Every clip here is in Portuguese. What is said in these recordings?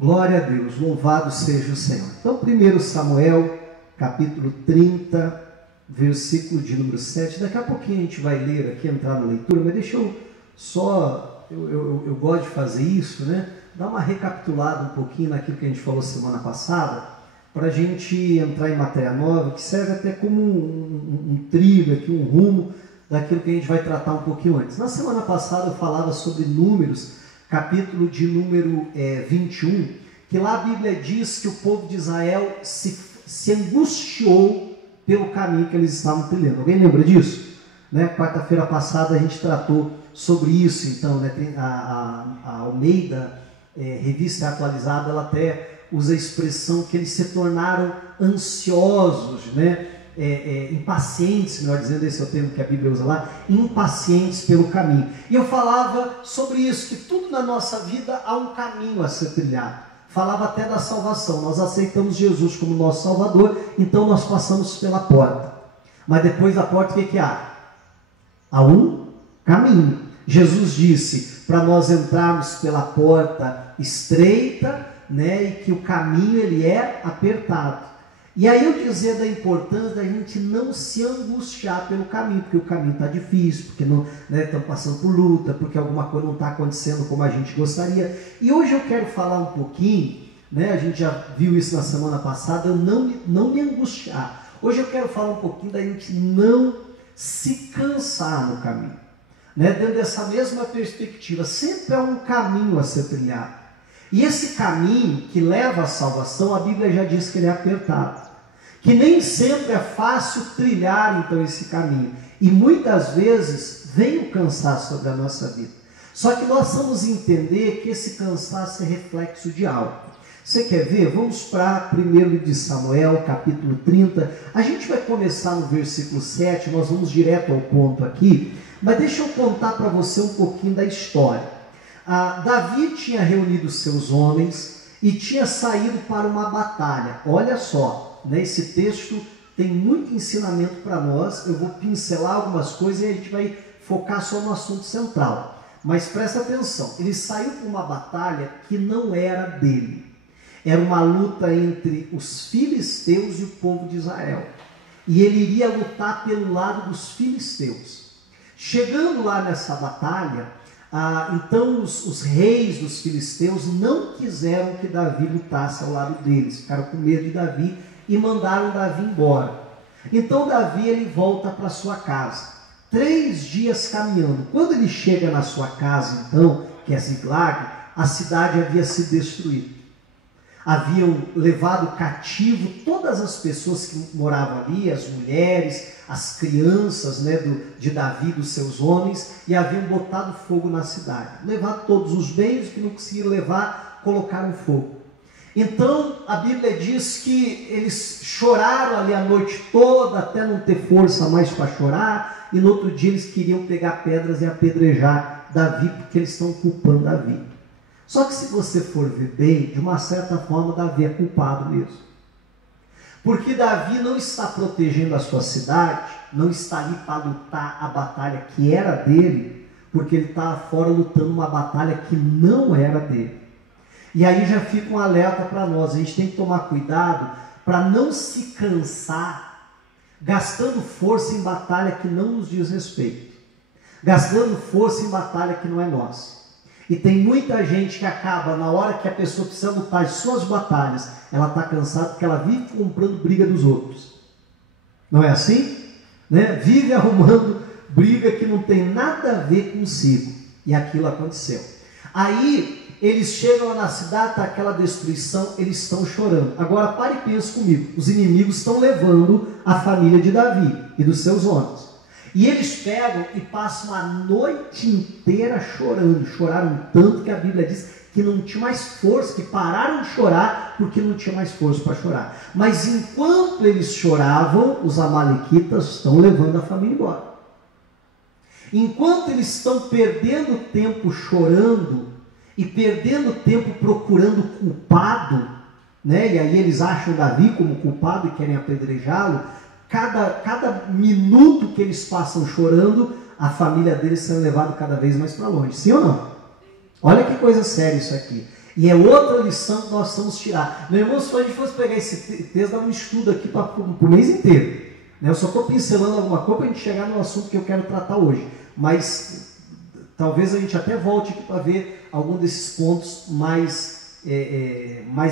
Glória a Deus, louvado seja o Senhor. Então, 1 Samuel, capítulo 30, versículo de número 7. Daqui a pouquinho a gente vai ler aqui, entrar na leitura, mas deixa eu só, eu gosto de fazer isso, né? Dar uma recapitulada um pouquinho naquilo que a gente falou semana passada, para a gente entrar em matéria nova, que serve até como um trilho aqui, um rumo daquilo que a gente vai tratar um pouquinho antes. Na semana passada eu falava sobre Números, capítulo de número 21, que lá a Bíblia diz que o povo de Israel se angustiou pelo caminho que eles estavam trilhando. Alguém lembra disso? Né? Quarta-feira passada a gente tratou sobre isso, então, né? A Almeida, revista atualizada, ela até usa a expressão que eles se tornaram ansiosos, né? Impacientes, melhor dizendo, esse é o termo que a Bíblia usa lá, impacientes pelo caminho. E eu falava sobre isso, que tudo na nossa vida há um caminho a ser trilhado. Falava até da salvação, nós aceitamos Jesus como nosso Salvador, então nós passamos pela porta. Mas depois da porta o que há? Há um caminho. Jesus disse para nós entrarmos pela porta estreita, né, e que o caminho ele é apertado. E aí eu dizia da importância da gente não se angustiar pelo caminho, porque o caminho está difícil, porque não, né, estamos passando por luta, porque alguma coisa não está acontecendo como a gente gostaria. E hoje eu quero falar um pouquinho, né, a gente já viu isso na semana passada, eu não me angustiar. Hoje eu quero falar um pouquinho da gente não se cansar no caminho. Né, dentro dessa mesma perspectiva, sempre há um caminho a ser trilhado. E esse caminho que leva à salvação, a Bíblia já diz que ele é apertado. Que nem sempre é fácil trilhar então esse caminho. E muitas vezes vem o cansaço sobre a nossa vida. Só que nós vamos entender que esse cansaço é reflexo de algo. Você quer ver? Vamos para 1 de Samuel, capítulo 30. A gente vai começar no versículo 7, nós vamos direto ao ponto aqui. Mas deixa eu contar para você um pouquinho da história. Davi tinha reunido seus homens e tinha saído para uma batalha. Olha só, né, esse texto tem muito ensinamento para nós. Eu vou pincelar algumas coisas e a gente vai focar só no assunto central. Mas presta atenção, ele saiu para uma batalha que não era dele. Era uma luta entre os filisteus e o povo de Israel. E ele iria lutar pelo lado dos filisteus. Chegando lá nessa batalha, então os reis dos filisteus não quiseram que Davi lutasse ao lado deles, ficaram com medo de Davi e mandaram Davi embora. Então Davi ele volta para sua casa, 3 dias caminhando. Quando ele chega na sua casa, então, que é Ziklag, a cidade havia sido destruída. Haviam levado cativo todas as pessoas que moravam ali, as mulheres, as crianças, né, de Davi, dos seus homens, e haviam botado fogo na cidade. Levado todos os bens que não conseguiram levar, colocaram fogo. Então a Bíblia diz que eles choraram ali a noite toda, até não ter força mais para chorar, e no outro dia eles queriam pegar pedras e apedrejar Davi, porque eles estão culpando Davi. Só que se você for ver bem, de uma certa forma Davi é culpado mesmo. Porque Davi não está protegendo a sua cidade, não está ali para lutar a batalha que era dele, porque ele estava fora lutando uma batalha que não era dele. E aí já fica um alerta para nós, a gente tem que tomar cuidado para não se cansar gastando força em batalha que não nos diz respeito, gastando força em batalha que não é nossa. E tem muita gente que acaba, na hora que a pessoa precisa lutar as suas batalhas, ela está cansada porque ela vive comprando briga dos outros. Não é assim? Né? Vive arrumando briga que não tem nada a ver consigo. E aquilo aconteceu. Aí, eles chegam lá na cidade, está aquela destruição, eles estão chorando. Agora, pare e pense comigo. Os inimigos estão levando a família de Davi e dos seus homens. E eles pegam e passam a noite inteira chorando. Choraram tanto que a Bíblia diz que não tinha mais força, que pararam de chorar porque não tinha mais força para chorar. Mas enquanto eles choravam, os amalequitas estão levando a família embora. Enquanto eles estão perdendo tempo chorando e perdendo tempo procurando culpado, né? E aí eles acham Davi como culpado e querem apedrejá-lo. Cada minuto que eles passam chorando, a família deles sendo levada cada vez mais para longe. Sim ou não? Olha que coisa séria isso aqui. E é outra lição que nós vamos tirar. Meu irmão, se a gente fosse pegar esse texto, dar um estudo aqui para o mês inteiro. Eu só estou pincelando alguma coisa para a gente chegar no assunto que eu quero tratar hoje. Mas talvez a gente até volte aqui para ver algum desses pontos mais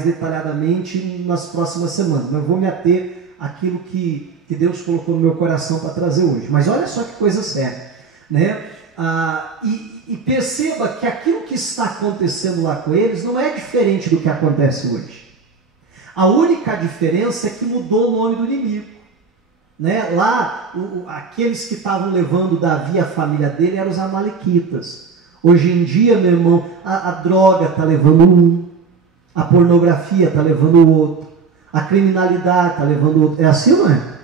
detalhadamente nas próximas semanas. Mas eu vou me ater àquilo que Deus colocou no meu coração para trazer hoje. Mas olha só que coisa séria, né? E perceba que aquilo que está acontecendo lá com eles não é diferente do que acontece hoje. A única diferença é que mudou o nome do inimigo, né? Lá, aqueles que estavam levando Davi e a família dele eram os amalequitas. Hoje em dia, meu irmão, a droga está levando um, a pornografia está levando o outro, a criminalidade está levando o outro. É assim, não é?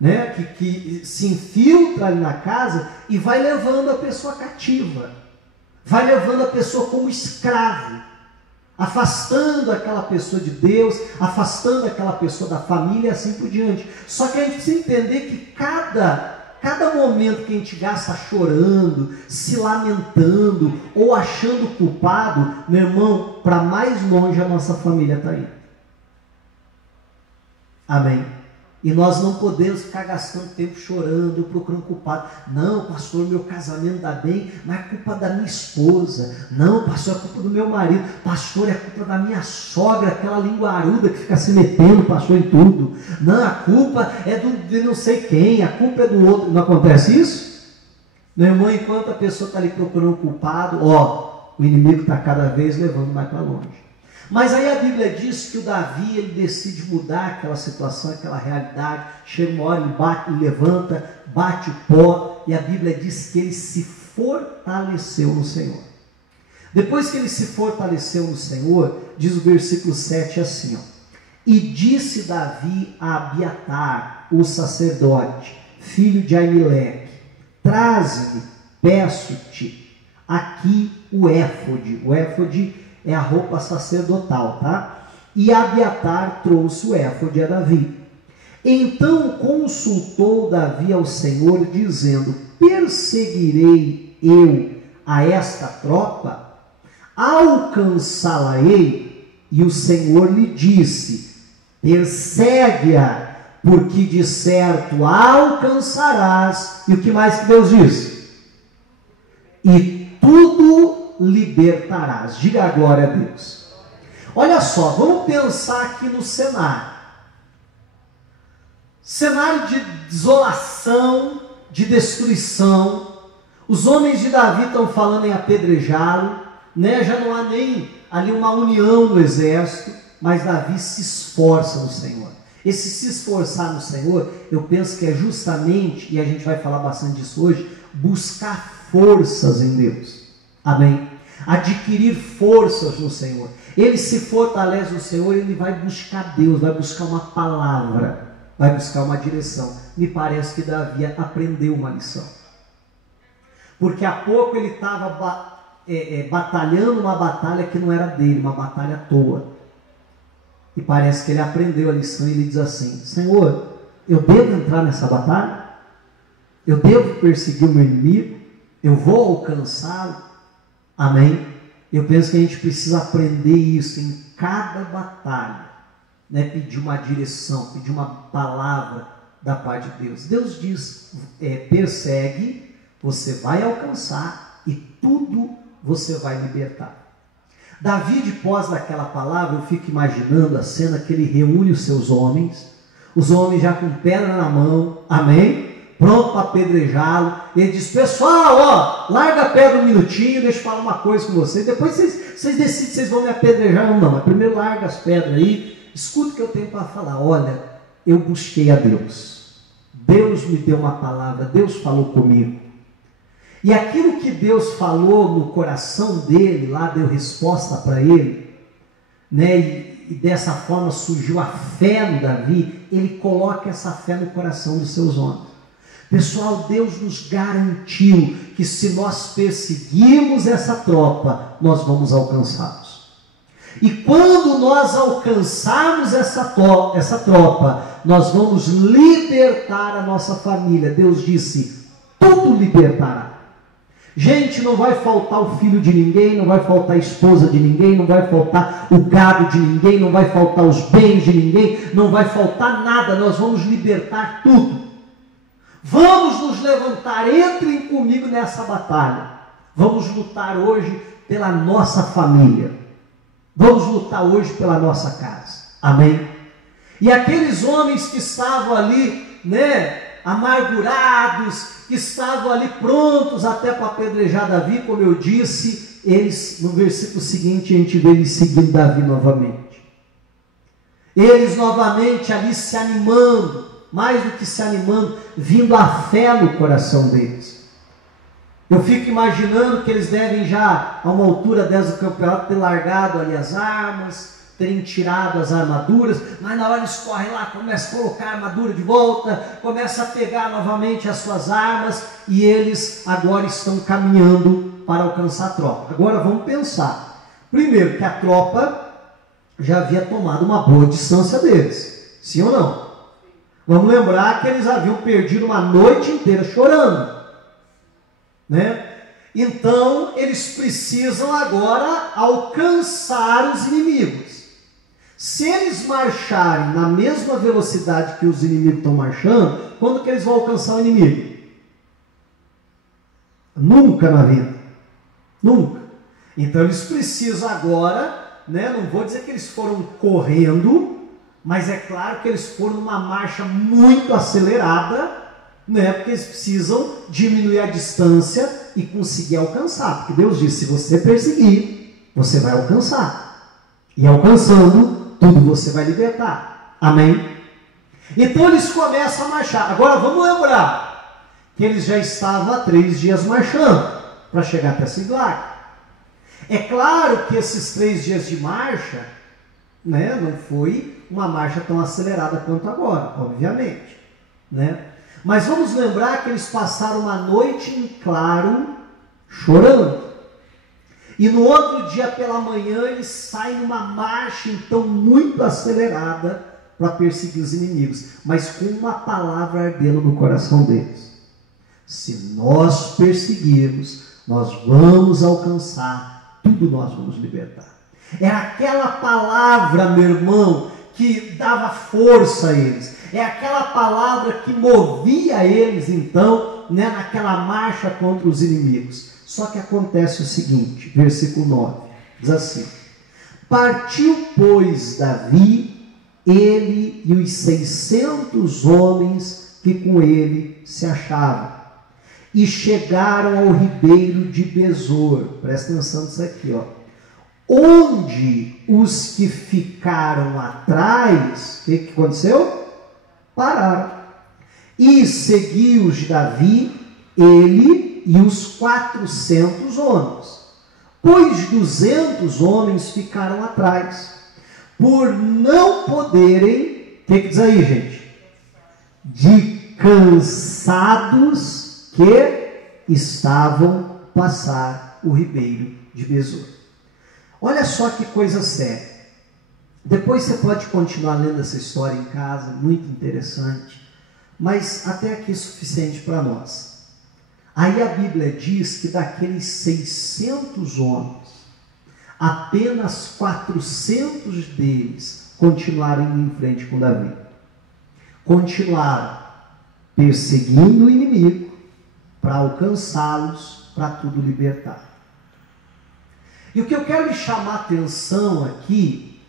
Né? Que se infiltra ali na casa e vai levando a pessoa cativa, vai levando a pessoa como escravo, afastando aquela pessoa de Deus, afastando aquela pessoa da família e assim por diante. Só que a gente precisa entender que cada momento que a gente gasta chorando, se lamentando ou achando culpado, meu irmão, para mais longe a nossa família está indo. Amém? E nós não podemos ficar gastando tempo chorando, procurando culpado. Não, pastor, meu casamento está bem, mas é culpa da minha esposa. Não, pastor, é culpa do meu marido. Pastor, é culpa da minha sogra, aquela linguaruda que fica se metendo, pastor, em tudo. Não, a culpa é de não sei quem, a culpa é do outro. Não acontece isso? Meu irmão, enquanto a pessoa está ali procurando culpado, o inimigo está cada vez levando mais para longe. Mas aí a Bíblia diz que o Davi, ele decide mudar aquela situação, aquela realidade. Chega uma hora, ele bate, ele levanta, bate o pó, e a Bíblia diz que ele se fortaleceu no Senhor. Depois que ele se fortaleceu no Senhor, diz o versículo 7 assim, e disse Davi a Abiatar, o sacerdote, filho de Aimeleque, traze-me, peço-te, aqui o éfode. O éfode é a roupa sacerdotal, tá? E Abiatar trouxe o éfode a Davi. Então consultou Davi ao Senhor, dizendo, perseguirei eu a esta tropa? Alcançá-la-ei? E o Senhor lhe disse, persegue-a, porque de certo a alcançarás. E o que mais que Deus disse? E tudo libertarás. Diga a glória a Deus. Olha só, vamos pensar aqui no cenário. Cenário de desolação, de destruição. Os homens de Davi estão falando em apedrejá-lo, né? Já não há nem ali uma união no exército, mas Davi se esforça no Senhor. Esse se esforçar no Senhor, eu penso que é justamente, e a gente vai falar bastante disso hoje, buscar forças em Deus. Amém? Adquirir forças no Senhor. Ele se fortalece no Senhor, ele vai buscar Deus, vai buscar uma palavra, vai buscar uma direção. Me parece que Davi aprendeu uma lição. Porque há pouco ele estava batalhando uma batalha que não era dele, uma batalha à toa. E parece que ele aprendeu a lição e ele diz assim, Senhor, eu devo entrar nessa batalha? Eu devo perseguir o meu inimigo? Eu vou alcançá-lo? Amém? Eu penso que a gente precisa aprender isso em cada batalha, né? Pedir uma direção, pedir uma palavra da parte de Deus. Deus diz, persegue, você vai alcançar e tudo você vai libertar. Davi, depois daquela palavra, eu fico imaginando a cena que ele reúne os seus homens, os homens já com pedra na mão, amém? Pronto para apedrejá-lo. Ele diz, pessoal, larga a pedra um minutinho, deixa eu falar uma coisa com vocês, depois vocês decidem se vocês vão me apedrejar ou não, mas primeiro larga as pedras aí, escuta o que eu tenho para falar. Olha, eu busquei a Deus, Deus me deu uma palavra, Deus falou comigo, e aquilo que Deus falou no coração dele, lá deu resposta para ele, né? E dessa forma surgiu a fé no Davi. Ele coloca essa fé no coração dos seus homens. Pessoal, Deus nos garantiu que se nós perseguirmos essa tropa, nós vamos alcançá-los. E quando nós alcançarmos essa tropa, nós vamos libertar a nossa família. Deus disse, tudo libertará. Gente, não vai faltar o filho de ninguém, não vai faltar a esposa de ninguém, não vai faltar o gado de ninguém, não vai faltar os bens de ninguém, não vai faltar nada, nós vamos libertar tudo. Vamos nos levantar, entrem comigo nessa batalha. Vamos lutar hoje pela nossa família. Vamos lutar hoje pela nossa casa. Amém? E aqueles homens que estavam ali, amargurados, que estavam ali prontos até para apedrejar Davi, como eu disse, eles, no versículo seguinte, a gente vê eles seguindo Davi novamente. Eles novamente ali se animando, mais do que se animando, vindo a fé no coração deles. Eu fico imaginando que eles devem já, a uma altura dessa do campeonato, ter largado ali as armas, terem tirado as armaduras, mas na hora eles correm lá, começam a colocar a armadura de volta, começam a pegar novamente as suas armas, e eles agora estão caminhando para alcançar a tropa. Agora vamos pensar. Primeiro, que a tropa já havia tomado uma boa distância deles. Sim ou não? Vamos lembrar que eles haviam perdido uma noite inteira chorando. Então, eles precisam agora alcançar os inimigos. Se eles marcharem na mesma velocidade que os inimigos estão marchando, quando que eles vão alcançar o inimigo? Nunca na vida. Nunca. Então eles precisam agora, não vou dizer que eles foram correndo, mas é claro que eles foram numa marcha muito acelerada, porque eles precisam diminuir a distância e conseguir alcançar. Porque Deus disse, se você perseguir, você vai alcançar. E alcançando, tudo você vai libertar. Amém? Então eles começam a marchar. Agora vamos lembrar que eles já estavam há 3 dias marchando para chegar até Siglag. É claro que esses 3 dias de marcha, não foi uma marcha tão acelerada quanto agora, obviamente. Mas vamos lembrar que eles passaram uma noite em claro chorando. E no outro dia pela manhã eles saem numa marcha então muito acelerada para perseguir os inimigos, mas com uma palavra ardendo no coração deles: se nós perseguirmos, nós vamos alcançar, tudo nós vamos libertar. Era aquela palavra, meu irmão, que dava força a eles, é aquela palavra que movia eles então, naquela marcha contra os inimigos. Só que acontece o seguinte, versículo 9, diz assim: partiu, pois, Davi, ele e os 600 homens que com ele se achavam, e chegaram ao ribeiro de Besor. Presta atenção nisso aqui, onde os que ficaram atrás, o que aconteceu? Pararam. E seguiu-os Davi, ele e os 400 homens, pois 200 homens ficaram atrás, por não poderem, o que diz aí, gente? De cansados que estavam passar o ribeiro de Besor. Olha só que coisa séria. Depois você pode continuar lendo essa história em casa, muito interessante, mas até aqui é suficiente para nós. Aí a Bíblia diz que daqueles 600 homens, apenas 400 deles continuaram indo em frente com Davi. Continuaram perseguindo o inimigo para alcançá-los, para tudo libertar. E o que eu quero lhe chamar a atenção aqui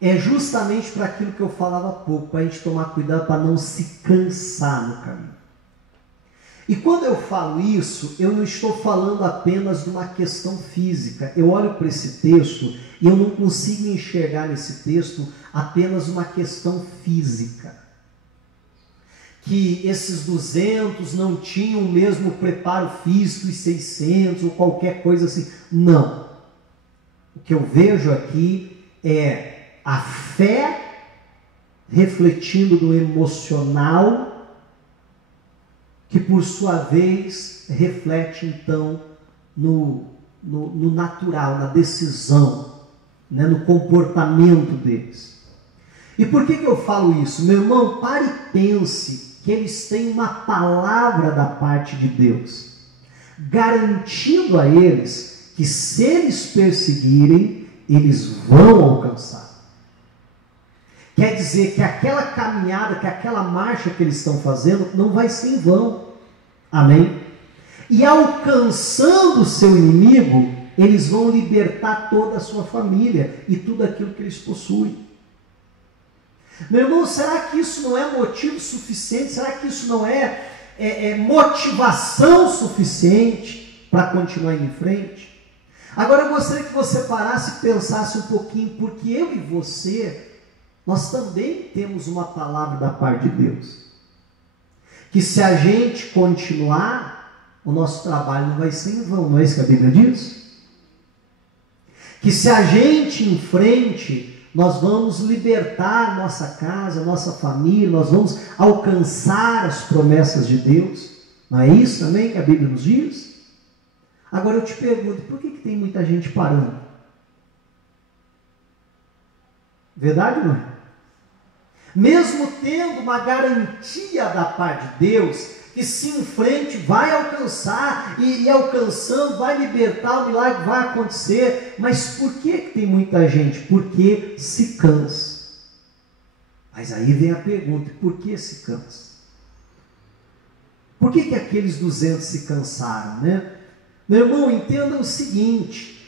é justamente para aquilo que eu falava há pouco, para a gente tomar cuidado para não se cansar no caminho. E quando eu falo isso, eu não estou falando apenas de uma questão física. Eu olho para esse texto e eu não consigo enxergar nesse texto apenas uma questão física. Que esses 200 não tinham o mesmo preparo físico, os 600 ou qualquer coisa assim. Não. O que eu vejo aqui é a fé refletindo no emocional, que por sua vez reflete então no natural, na decisão, no comportamento deles. E por que eu falo isso? Meu irmão, pare e pense que eles têm uma palavra da parte de Deus. garantindo a eles que se eles perseguirem, eles vão alcançar. Quer dizer que aquela caminhada, que aquela marcha que eles estão fazendo, não vai ser em vão. Amém? E alcançando o seu inimigo, eles vão libertar toda a sua família e tudo aquilo que eles possuem. Meu irmão, será que isso não é motivo suficiente? Será que isso não é motivação suficiente para continuar indo em frente? Agora eu gostaria que você parasse e pensasse um pouquinho, porque eu e você, nós também temos uma palavra da parte de Deus. Que se a gente continuar, o nosso trabalho não vai ser em vão, não é isso que a Bíblia diz? Que se a gente ir em frente, nós vamos libertar nossa casa, nossa família, nós vamos alcançar as promessas de Deus. Não é isso também que a Bíblia nos diz? Agora eu te pergunto, por que tem muita gente parando? Verdade ou não é? Mesmo tendo uma garantia da parte de Deus, que se em frente vai alcançar, e alcançando vai libertar, o milagre vai acontecer, mas por que tem muita gente? Porque se cansa. Mas aí vem a pergunta, por que se cansa? Por que aqueles 200 se cansaram, né? Meu irmão, entenda o seguinte,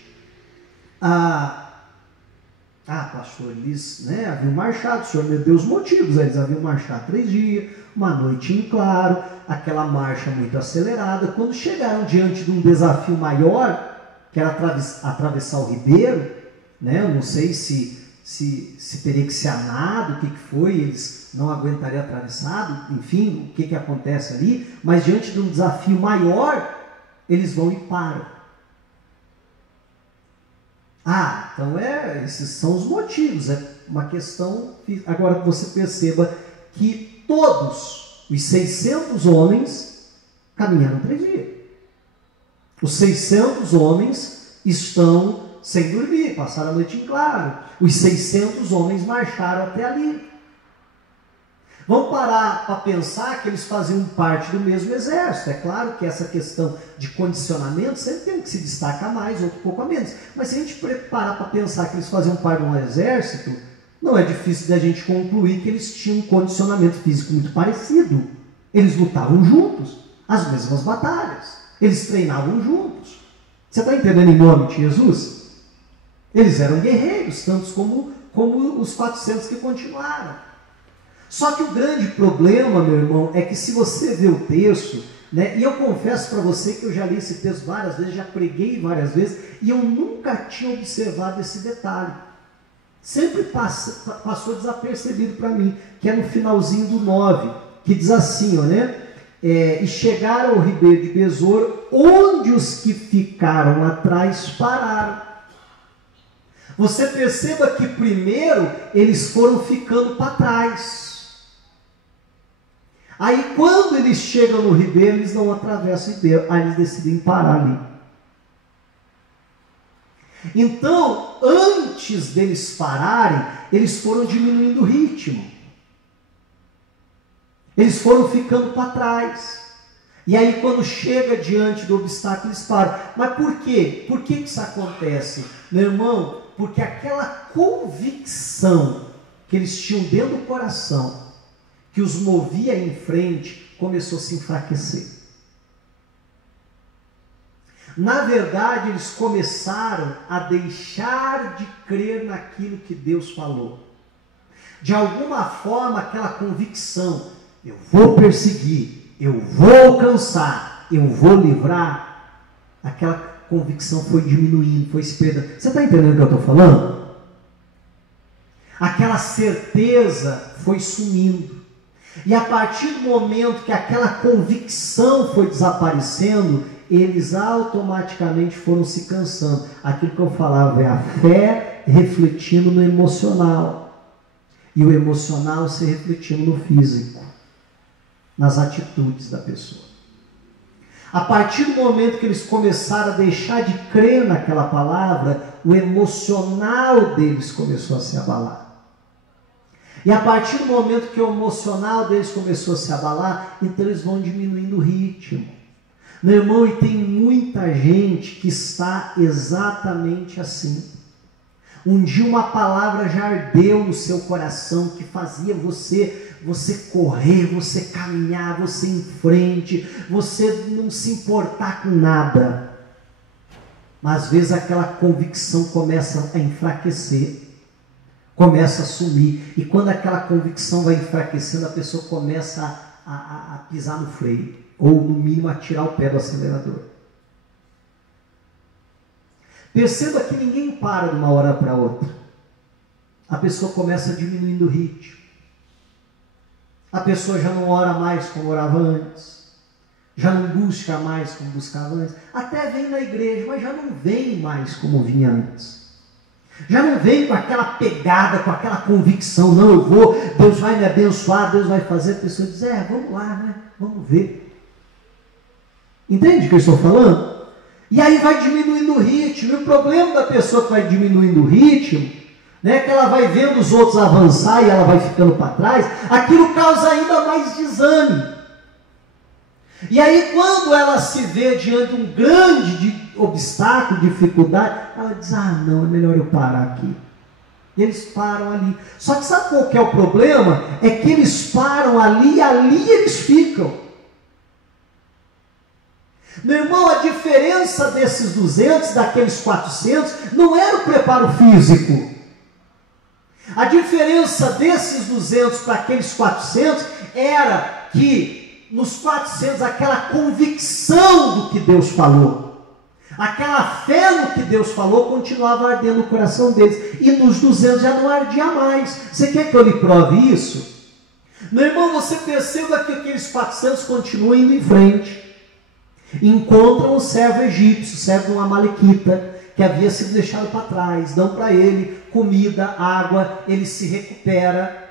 pastor, eles haviam marchado, o Senhor me deu os motivos, eles haviam marchado 3 dias, uma noite em claro, aquela marcha muito acelerada. Quando chegaram diante de um desafio maior, que era atravessar o ribeiro, né? Eu não sei se teria que ser a nado, o que foi, eles não aguentariam atravessado, enfim, o que acontece ali, mas diante de um desafio maior, eles vão e param. Então esses são os motivos, é uma questão. Agora que você perceba que todos os 600 homens caminharam 3 dias. Os 600 homens estão sem dormir, passaram a noite em claro. Os 600 homens marcharam até ali. Vamos parar para pensar que eles faziam parte do mesmo exército. É claro que essa questão de condicionamento sempre tem que se destacar mais, outro pouco a menos. Mas se a gente parar para pensar que eles faziam parte de um exército, não é difícil da gente concluir que eles tinham um condicionamento físico muito parecido. Eles lutavam juntos, as mesmas batalhas. Eles treinavam juntos. Você está entendendo em nome de Jesus? Eles eram guerreiros, tantos como os 400 que continuaram. Só que o grande problema, meu irmão, é que se você vê o texto, né, e eu confesso para você que eu já li esse texto várias vezes, já preguei várias vezes, e eu nunca tinha observado esse detalhe. Sempre passou desapercebido para mim, que é no finalzinho do 9, que diz assim, e chegaram ao ribeiro de Besor, onde os que ficaram atrás pararam. Você perceba que primeiro eles foram ficando para trás. Aí quando eles chegam no ribeiro, eles não atravessam o ribeiro, aí eles decidem parar ali. Então, antes deles pararem, eles foram diminuindo o ritmo. Eles foram ficando para trás. E aí quando chega diante do obstáculo, eles param. Mas por quê? Por que isso acontece? Meu irmão, porque aquela convicção que eles tinham dentro do coração, que os movia em frente, começou a se enfraquecer. Na verdade, eles começaram a deixar de crer naquilo que Deus falou. De alguma forma, aquela convicção, eu vou perseguir, eu vou alcançar, eu vou livrar, aquela convicção foi diminuindo, foi se perdendo. Você está entendendo o que eu estou falando? Aquela certeza foi sumindo. E a partir do momento que aquela convicção foi desaparecendo, eles automaticamente foram se cansando. Aquilo que eu falava é a fé refletindo no emocional. E o emocional se refletindo no físico, nas atitudes da pessoa. A partir do momento que eles começaram a deixar de crer naquela palavra, o emocional deles começou a se abalar. E a partir do momento que o emocional deles começou a se abalar, então eles vão diminuindo o ritmo. Meu irmão, e tem muita gente que está exatamente assim. Um dia uma palavra já ardeu no seu coração, que fazia você correr, você caminhar, você ir em frente, você não se importar com nada. Mas às vezes aquela convicção começa a enfraquecer, começa a sumir, e quando aquela convicção vai enfraquecendo, a pessoa começa a pisar no freio, ou no mínimo a tirar o pé do acelerador. Perceba que ninguém para de uma hora para outra. A pessoa começa diminuindo o ritmo. A pessoa já não ora mais como orava antes. Já não busca mais como buscava antes. Até vem na igreja, mas já não vem mais como vinha antes. Já não vem com aquela pegada, com aquela convicção. Não, eu vou, Deus vai me abençoar, Deus vai fazer. A pessoa diz, vamos lá, né? Vamos ver. Entende o que eu estou falando? E aí vai diminuindo o ritmo. E o problema da pessoa que vai diminuindo o ritmo, né, que ela vai vendo os outros avançar e ela vai ficando para trás, aquilo causa ainda mais desânimo. E aí quando ela se vê diante de um grande obstáculo, dificuldade, ela diz, não, é melhor eu parar aqui. E eles param ali. Só que sabe qual que é o problema? É que eles param ali e ali eles ficam. Meu irmão, a diferença desses 200, daqueles 400, não era o preparo físico. A diferença desses 200 para aqueles 400 era que nos 400 aquela convicção do que Deus falou, aquela fé no que Deus falou continuava ardendo no coração deles. E nos 200 já não ardia mais. Você quer que eu lhe prove isso? Meu irmão, você perceba que aqueles 400 continuam indo em frente. Encontram o servo egípcio, o servo de um amalequita, que havia sido deixado para trás, dão para ele comida, água, ele se recupera.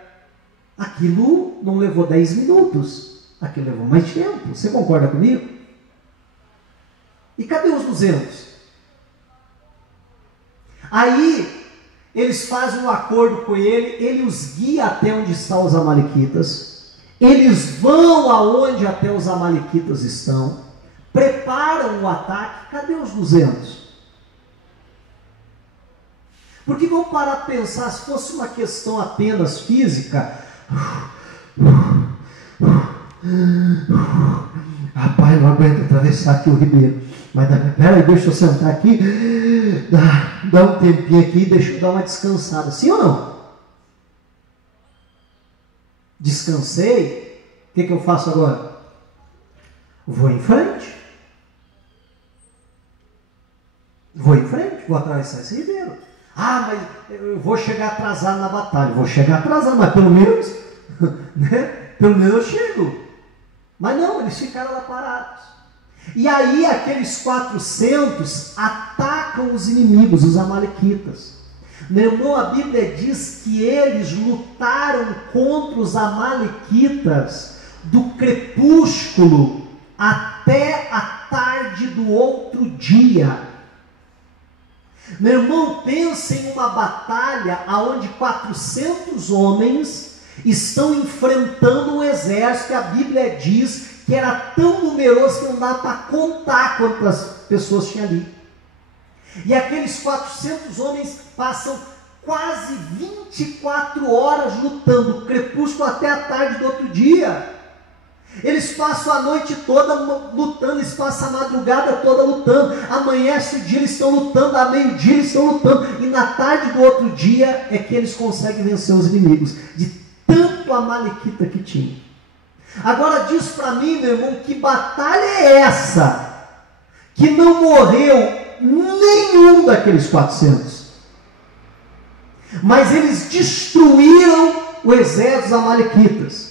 Aquilo não levou 10 minutos, aquilo levou mais tempo. Você concorda comigo? E cadê os 200? Aí eles fazem um acordo com ele, ele os guia até onde estão os amalequitas, eles vão aonde até os amalequitas estão, preparam o ataque. Cadê os 200? Porque vamos parar para pensar, se fosse uma questão apenas física, rapaz, não aguento atravessar aqui o ribeiro, mas peraí, deixa eu sentar aqui, dá um tempinho aqui, deixa eu dar uma descansada, sim ou não? Descansei, o que eu faço agora? Vou em frente. Vou em frente, vou atravessar esse ribeiro. Mas eu vou chegar atrasado na batalha. Vou chegar atrasado, mas pelo menos, né? Pelo menos eu chego. Mas não, eles ficaram lá parados. E aí aqueles 400 atacam os inimigos, os amalequitas. Meu irmão, a Bíblia diz que eles lutaram contra os amalequitas do crepúsculo até a tarde do outro dia. Meu irmão, pense em uma batalha onde 400 homens estão enfrentando um exército que a Bíblia diz que era tão numeroso que não dá para contar quantas pessoas tinha ali. E aqueles 400 homens passam quase 24 horas lutando, do crepúsculo até a tarde do outro dia. Eles passam a noite toda lutando, eles passam a madrugada toda lutando, amanhece o dia, eles estão lutando, a meio-dia eles estão lutando, e na tarde do outro dia é que eles conseguem vencer os inimigos, de tanto amalequita que tinha. Agora diz para mim, meu irmão, que batalha é essa, que não morreu nenhum daqueles 400, mas eles destruíram o exército dos amalequitas.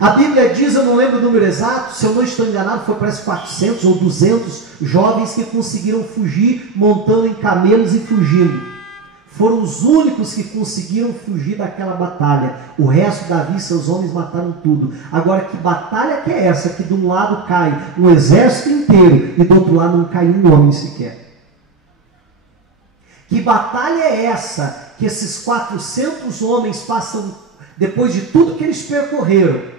A Bíblia diz, eu não lembro o número exato, se eu não estou enganado, foi parece 400 ou 200 jovens que conseguiram fugir montando em camelos e fugindo. Foram os únicos que conseguiram fugir daquela batalha. O resto, Davi e seus homens mataram tudo. Agora, que batalha que é essa? Que de um lado cai um exército inteiro e do outro lado não cai um homem sequer. Que batalha é essa? Que esses 400 homens passam, depois de tudo que eles percorreram,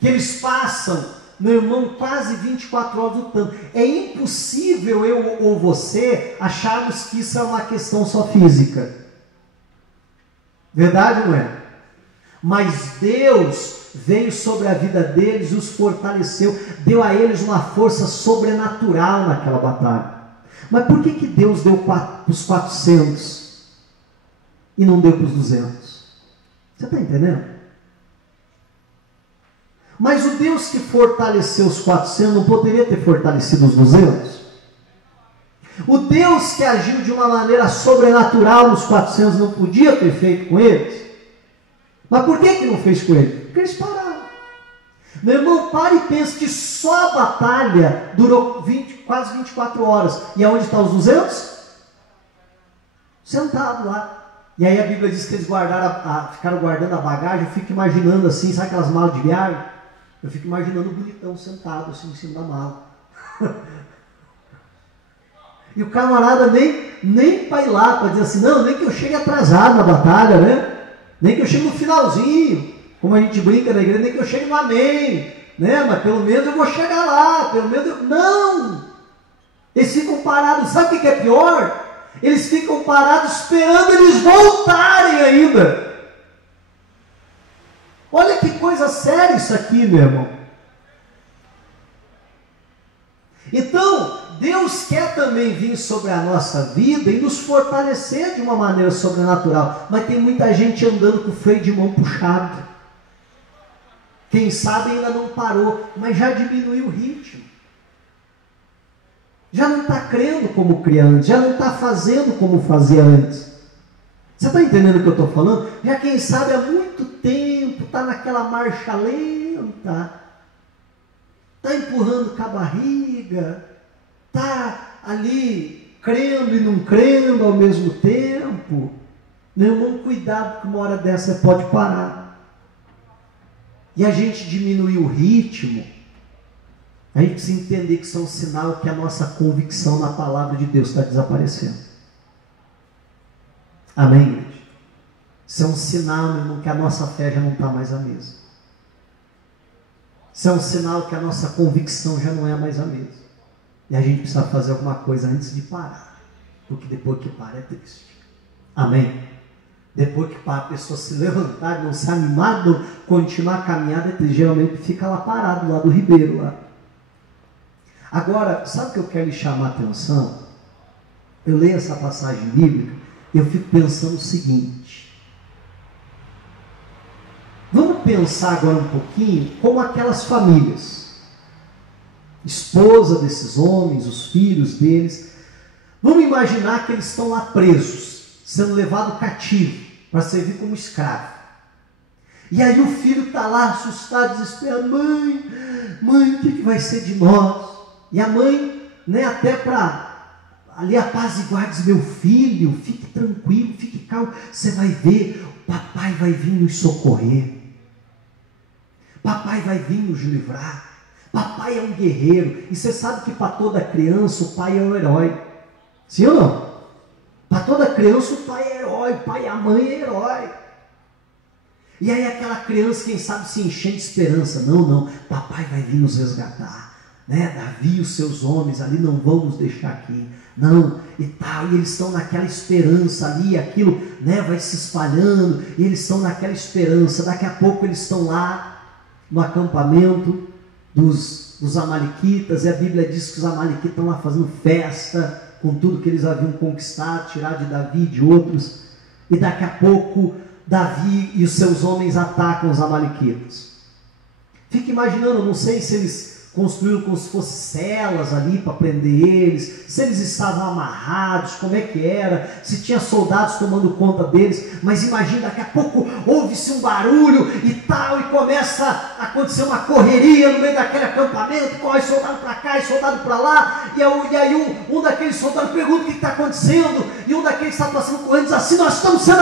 que eles passam meu irmão, quase 24 horas lutando. É impossível eu ou você acharmos que isso é uma questão só física. Verdade ou não é? Mas Deus veio sobre a vida deles e os fortaleceu, deu a eles uma força sobrenatural naquela batalha. Mas por que Deus deu para os 400 e não deu para os 200? Você está entendendo? Mas o Deus que fortaleceu os 400 não poderia ter fortalecido os 200? O Deus que agiu de uma maneira sobrenatural nos 400 não podia ter feito com eles? Mas por que não fez com eles? Porque eles pararam. Meu irmão, pare e pense que só a batalha durou quase 24 horas. E aonde estão os 200? Sentados lá. E aí a Bíblia diz que eles ficaram guardando a bagagem. Eu fico imaginando assim, sabe aquelas malas de viagem? Eu fico imaginando o bonitão sentado assim em cima da mala. E o camarada nem para ir lá, para dizer assim, não, nem que eu chegue atrasado na batalha, né? Nem que eu chegue no finalzinho, como a gente brinca na igreja, nem que eu chegue no amém, né? Mas pelo menos eu vou chegar lá, pelo menos eu... Não! Eles ficam parados, sabe o que é pior? Eles ficam parados esperando eles voltarem ainda. Olha que coisa séria isso aqui, meu irmão. Então, Deus quer também vir sobre a nossa vida e nos fortalecer de uma maneira sobrenatural. Mas tem muita gente andando com o freio de mão puxado. Quem sabe ainda não parou, mas já diminuiu o ritmo. Já não está crendo como cria antes, já não está fazendo como fazia antes. Você está entendendo o que eu estou falando? Já quem sabe há muito tempo está naquela marcha lenta, está empurrando com a barriga, está ali crendo e não crendo ao mesmo tempo. Meu irmão, cuidado que uma hora dessa pode parar. E a gente diminuir o ritmo, a gente precisa entender que isso é um sinal que a nossa convicção na palavra de Deus está desaparecendo. Amém, gente? Isso é um sinal, meu irmão, que a nossa fé já não está mais a mesma. Isso é um sinal que a nossa convicção já não é mais a mesma. E a gente precisa fazer alguma coisa antes de parar. Porque depois que para é triste. Amém? Depois que para a pessoa se levantar, não se animar, não continuar a caminhada, é triste. Geralmente fica lá parado, lá do ribeiro. Lá. Agora, sabe o que eu quero lhe chamar a atenção? Eu leio essa passagem bíblica e eu fico pensando o seguinte. Vamos pensar agora um pouquinho como aquelas famílias. Esposa desses homens, os filhos deles. Vamos imaginar que eles estão lá presos, sendo levados cativo, para servir como escravo. E aí o filho está lá assustado, desesperado. Mãe, o que vai ser de nós? E a mãe, né, até para ali apaziguar, diz, meu filho, fique tranquilo, fique calmo. Você vai ver, o papai vai vir nos socorrer. Papai vai vir nos livrar. Papai é um guerreiro. E você sabe que para toda criança o pai é o herói. Sim ou não? Para toda criança o pai é herói, o pai e a mãe é herói. E aí aquela criança, quem sabe, se enche de esperança. Não, papai vai vir nos resgatar. Né? Davi e os seus homens ali não vão nos deixar aqui. Não, e tal. E eles estão naquela esperança ali, aquilo, né, vai se espalhando. E eles estão naquela esperança. Daqui a pouco eles estão lá no acampamento dos amalequitas, e a Bíblia diz que os amalequitas estão lá fazendo festa com tudo que eles haviam conquistado, tirado de Davi e de outros, e daqui a pouco Davi e os seus homens atacam os amalequitas. Fica imaginando, não sei se eles construíram como se fossem celas ali para prender eles, se eles estavam amarrados, como é que era, se tinha soldados tomando conta deles, mas imagina, daqui a pouco ouve-se um barulho e tal, e começa a acontecer uma correria no meio daquele acampamento, corre soldado para cá e soldado para lá, e aí um daqueles soldados pergunta o que está acontecendo, e um daqueles que está passando correndo diz assim, nós estamos sendo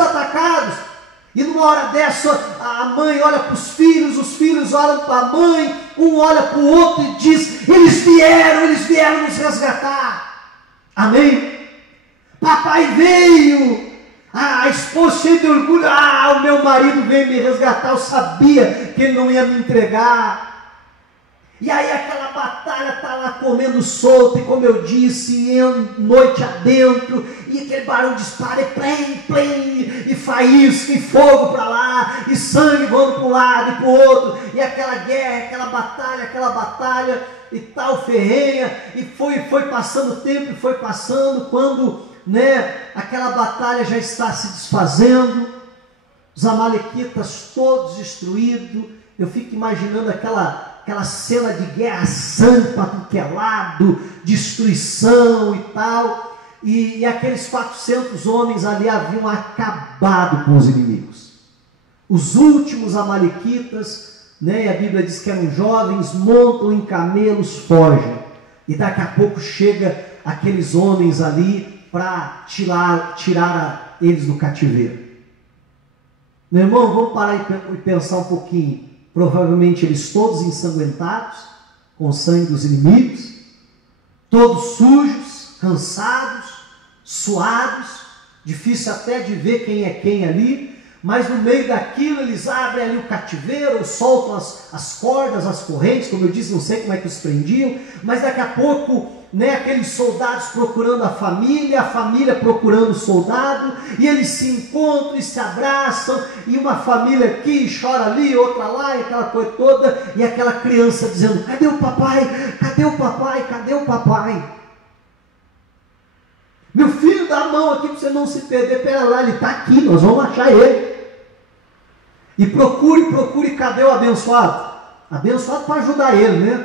atacados. E numa hora dessa, a mãe olha para os filhos olham para a mãe, um olha para o outro e diz, eles vieram nos resgatar. Amém? Papai veio, Ah, a esposa cheia de orgulho, o meu marido veio me resgatar, eu sabia que ele não ia me entregar. E aí aquela batalha está lá comendo solto, e como eu disse, noite adentro, e aquele barulho dispara, e plém, e faísca, e fogo para lá, e sangue voando para um lado e para o outro, e aquela guerra, aquela batalha, e tal ferrenha, e foi passando o tempo, e foi passando, quando aquela batalha já está se desfazendo, os amalequitas todos destruídos. Eu fico imaginando aquela cena de guerra, sangue para tudo que é lado, destruição e tal, e aqueles 400 homens ali haviam acabado com os inimigos. Os últimos amalequitas, a Bíblia diz que eram jovens, montam em camelos, fogem, e daqui a pouco chega aqueles homens ali para tirar eles do cativeiro. Meu irmão, vamos parar e pensar um pouquinho. Provavelmente eles todos ensanguentados, com o sangue dos inimigos, todos sujos, cansados, suados, difícil até de ver quem é quem ali, mas no meio daquilo eles abrem ali o cativeiro, soltam as cordas, as correntes, como eu disse, não sei como é que os prendiam, mas daqui a pouco, aqueles soldados procurando a família procurando o soldado, e eles se encontram e se abraçam, e uma família aqui chora ali, outra lá, e aquela coisa toda, e aquela criança dizendo: cadê o papai? Cadê o papai? Cadê o papai? Meu filho, dá a mão aqui para você não se perder. Pera lá, ele está aqui, nós vamos achar ele. E procure, cadê o abençoado? Abençoado para ajudar ele,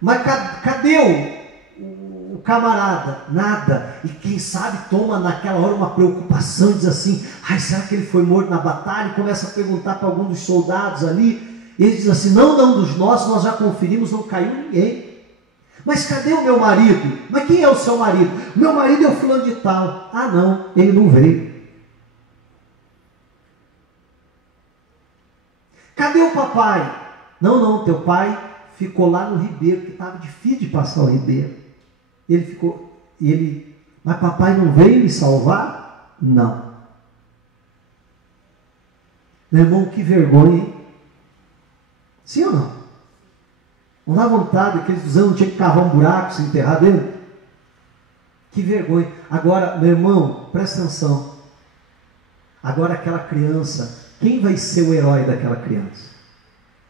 Mas cadê o camarada? Nada. E quem sabe toma naquela hora uma preocupação, diz assim: será que ele foi morto na batalha? E começa a perguntar para algum dos soldados ali. E ele diz assim: não dos nossos, nós já conferimos, não caiu ninguém. Mas cadê o meu marido? Mas quem é o seu marido? Meu marido é o fulano de tal. Não, ele não veio. Cadê o papai? Não, teu pai ficou lá no ribeiro, que estava difícil de passar o ribeiro. Ele ficou, mas papai não veio me salvar? Não. Meu irmão, que vergonha, hein? Sim ou não? Não dá vontade, aqueles dos anos tinham que cavar um buraco, se enterrar dentro? Que vergonha. Agora, meu irmão, presta atenção. Agora aquela criança, quem vai ser o herói daquela criança?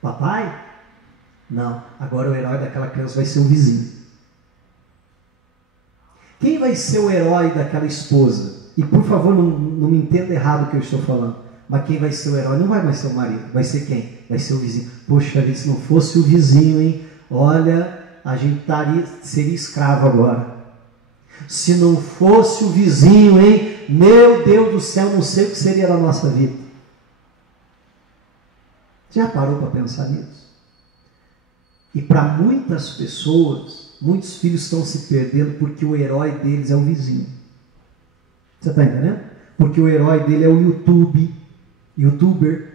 Papai? Não. Agora o herói daquela criança vai ser o vizinho. Quem vai ser o herói daquela esposa? E por favor, não me entenda errado o que eu estou falando. Mas quem vai ser o herói não vai mais ser o marido. Vai ser quem? Vai ser o vizinho. Poxa vida, se não fosse o vizinho, hein? Olha, a gente seria escravo agora. Se não fosse o vizinho, hein? Meu Deus do céu, não sei o que seria da nossa vida. Já parou para pensar nisso? E para muitas pessoas, muitos filhos estão se perdendo porque o herói deles é o vizinho. Você está entendendo? Porque o herói dele é o youtuber,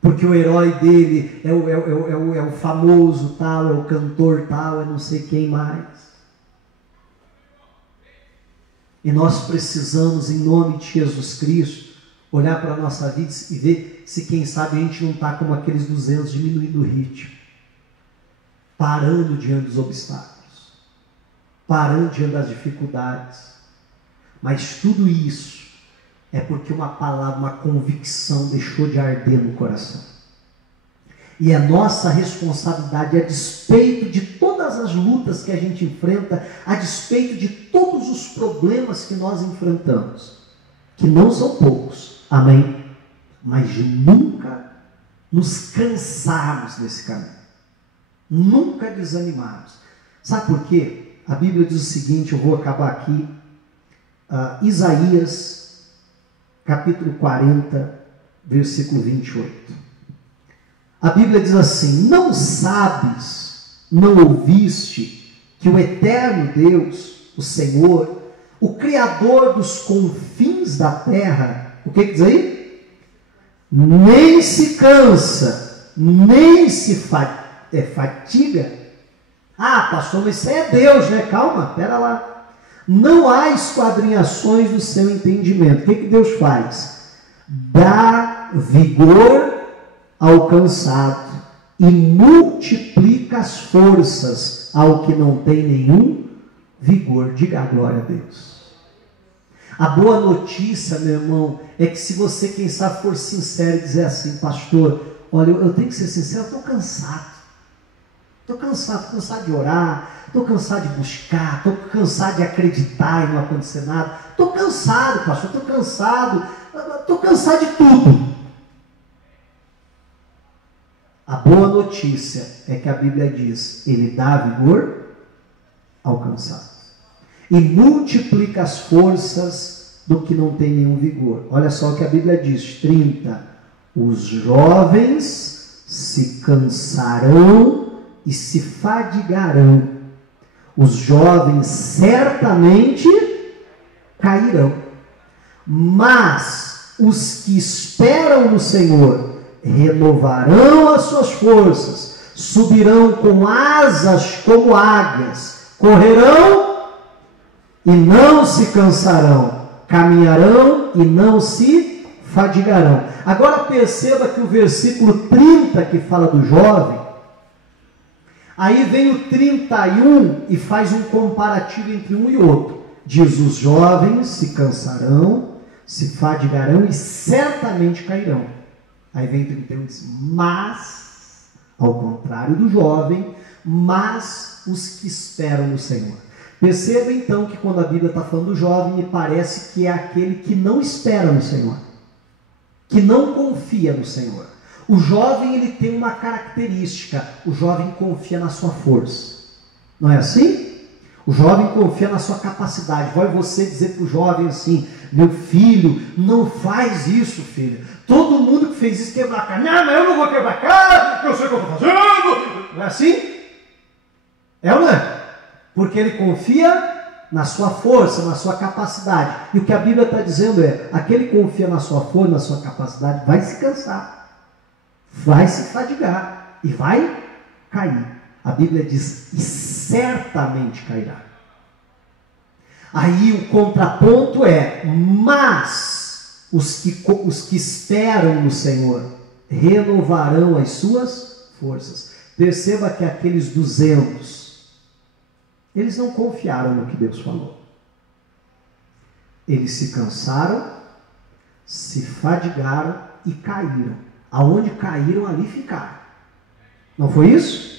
porque o herói dele é o famoso tal, é o cantor tal, é não sei quem mais. E nós precisamos, em nome de Jesus Cristo, olhar para a nossa vida e ver se quem sabe a gente não está como aqueles 200, diminuindo o ritmo, parando diante dos obstáculos, parando diante das dificuldades. Mas tudo isso é porque uma palavra, uma convicção deixou de arder no coração. E a nossa responsabilidade, a despeito de todas as lutas que a gente enfrenta, a despeito de todos os problemas que nós enfrentamos, que não são poucos, amém? Mas de nunca nos cansarmos desse caminho, nunca desanimarmos. Sabe por quê? A Bíblia diz o seguinte, eu vou acabar aqui, Isaías, capítulo 40, versículo 28. A Bíblia diz assim: não sabes, não ouviste, que o eterno Deus, o Senhor, o Criador dos confins da terra, o que diz aí? Nem se cansa, nem se fatiga. Pastor, mas isso aí é Deus, né? Calma, pera lá. Não há esquadrinhações do seu entendimento. O que Deus faz? Dá vigor ao cansado e multiplica as forças ao que não tem nenhum vigor. Diga a glória a Deus. A boa notícia, meu irmão, é que se você, quem sabe, for sincero e dizer assim: pastor, olha, eu tenho que ser sincero, eu estou cansado. Estou cansado de orar, estou cansado de buscar, estou cansado de acreditar e não acontecer nada. Estou cansado, pastor, estou cansado de tudo. A boa notícia é que a Bíblia diz: ele dá vigor ao cansado e multiplica as forças do que não tem nenhum vigor. Olha só o que a Bíblia diz, 30. Os jovens se cansarão e se fadigarão. Os jovens certamente cairão. Mas os que esperam no Senhor renovarão as suas forças, subirão com asas como águias, correrão e não se cansarão, caminharão e não se fadigarão. Agora perceba que o versículo 30 que fala do jovem, aí vem o 31 e faz um comparativo entre um e outro. Diz: os jovens se cansarão, se fadigarão e certamente cairão. Aí vem o 31 e diz: mas, ao contrário do jovem, mas os que esperam no Senhor. Perceba então que quando a Bíblia está falando do jovem, me parece que é aquele que não espera no Senhor, que não confia no Senhor. O jovem, ele tem uma característica: o jovem confia na sua força. Não é assim? O jovem confia na sua capacidade. Vai você dizer para o jovem assim: meu filho, não faz isso, filho. Todo mundo que fez isso quebrar a cara. Não, mas eu não vou quebrar a cara, eu sei o que eu estou fazendo. Não é assim? É ou não é? Porque ele confia na sua força, na sua capacidade. E o que a Bíblia está dizendo é: aquele que confia na sua força, na sua capacidade, vai se cansar, vai se fadigar e vai cair. A Bíblia diz: e certamente cairá. Aí o contraponto é: mas os que esperam no Senhor renovarão as suas forças. Perceba que aqueles 200, eles não confiaram no que Deus falou. Eles se cansaram, se fadigaram e caíram. Aonde caíram, ali ficaram. Não foi isso?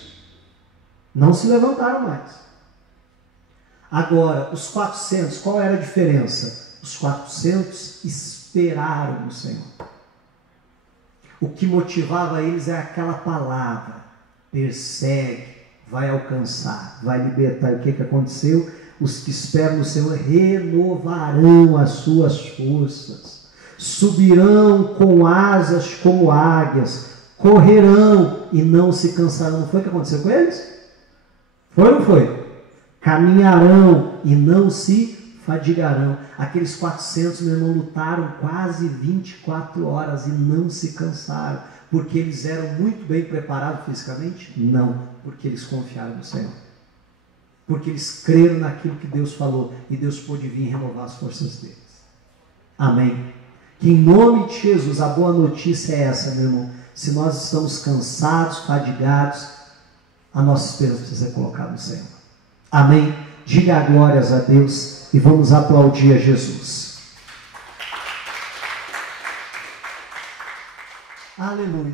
Não se levantaram mais. Agora, os 400, qual era a diferença? Os 400 esperaram no Senhor. O que motivava eles é aquela palavra: persegue, vai alcançar, vai libertar. E o que aconteceu? Os que esperam no Senhor renovarão as suas forças, subirão com asas como águias, correrão e não se cansarão. Não foi o que aconteceu com eles? Foi ou não foi? Caminharão e não se fadigarão. Aqueles 400, meu irmão, lutaram quase 24 horas e não se cansaram. Porque eles eram muito bem preparados fisicamente? Não, porque eles confiaram no Senhor. Porque eles creram naquilo que Deus falou e Deus pôde vir renovar as forças deles. Amém? Que em nome de Jesus, a boa notícia é essa, meu irmão. Se nós estamos cansados, fadigados, a nossa esperança precisa ser colocada no Senhor. Amém? Diga glórias a Deus e vamos aplaudir a Jesus. Aleluia.